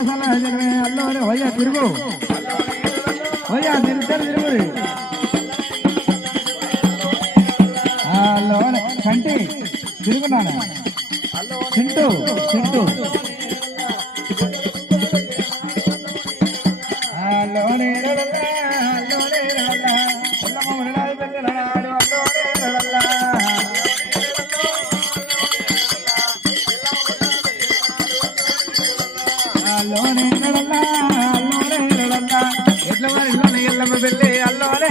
అల్లోనే వయ్యా తిరుగు వయ్యా తిరుగు అల్లోనే కంటి తిరుగున్నాను చింటూ చింటూ అల్లోనే అల్లోనే అల్లోనే ఎట్ల వారిలోనే ఎల్లమ్మ పెళ్ళి అల్లోనే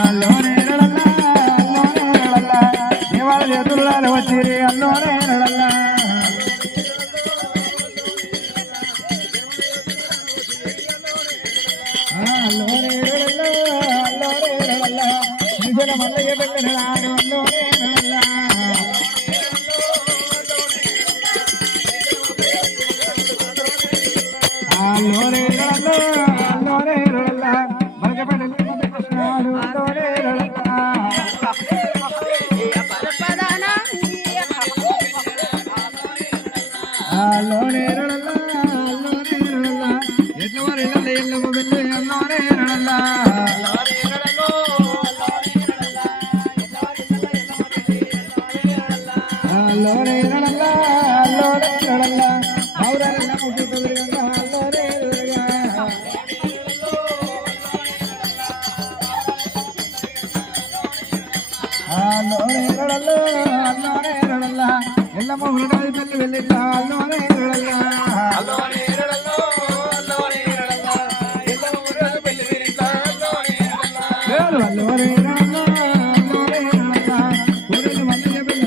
అల్లోనే దేవాల ఎదురులాల వచ్చిరి అల్లోనే అల్లోనే నిజల మల్లయ్య పెళ్ళి అల్లోనే అల్లోనే అల్లోనే మరగపడి అల్లోనే అల్లోనే ఎట్ల వారి ఎల్లమ్మ వెళ్ళి అల్లోనే అల్లోనే అల్లోనే అవురాలెల్లమ్మ కూతురు అల్లోనే ఎల్లమ్మ ఉలడాది పెళ్ళి వెళ్ళి అల్లోనే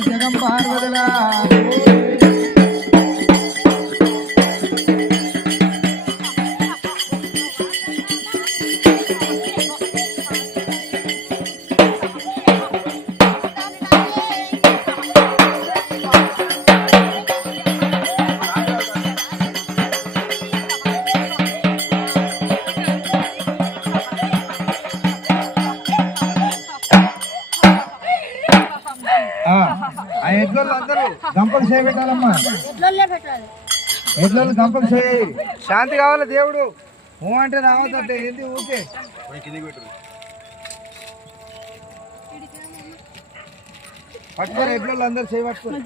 జగం పార్వతులా ఆ ఎడ్లోళ్ళు అందరూ గంపలు చేయబెట్టాలమ్మా ఎడ్లోళ్ళు గంపలు చేయి శాంతి కావాలి దేవుడు అంటే రావద్దంటే ఏంటి ఊకే పట్టుకొని ఎడ్లోళ్ళు అందరూ చేయి పట్టుకొని